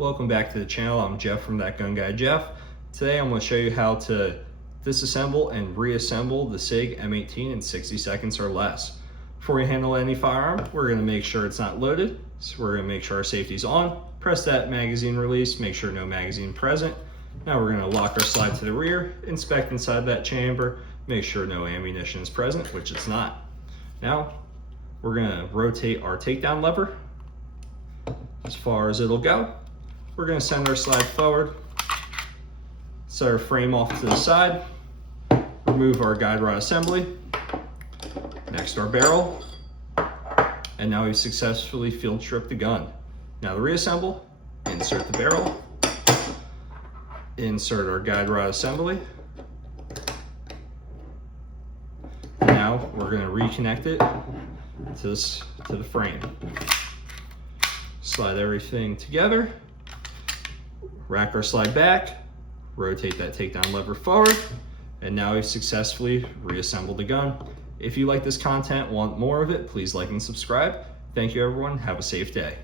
Welcome back to the channel. I'm Jeff from That Gun Guy Jeff. Today I'm going to show you how to disassemble and reassemble the SIG M18 in 60 seconds or less. Before we handle any firearm, we're going to make sure it's not loaded. So we're going to make sure our safety's on. Press that magazine release, make sure no magazine present. Now we're going to lock our slide to the rear, inspect inside that chamber, make sure no ammunition is present, which it's not. Now we're going to rotate our takedown lever as far as it'll go. We're going to send our slide forward, set our frame off to the side, remove our guide rod assembly, next our barrel, and now we've successfully field stripped the gun. Now to reassemble, insert the barrel, insert our guide rod assembly. Now we're going to reconnect it to the frame. Slide everything together, rack our slide back, rotate that takedown lever forward, and now we've successfully reassembled the gun. If you like this content, want more of it, please like and subscribe. Thank you everyone, have a safe day.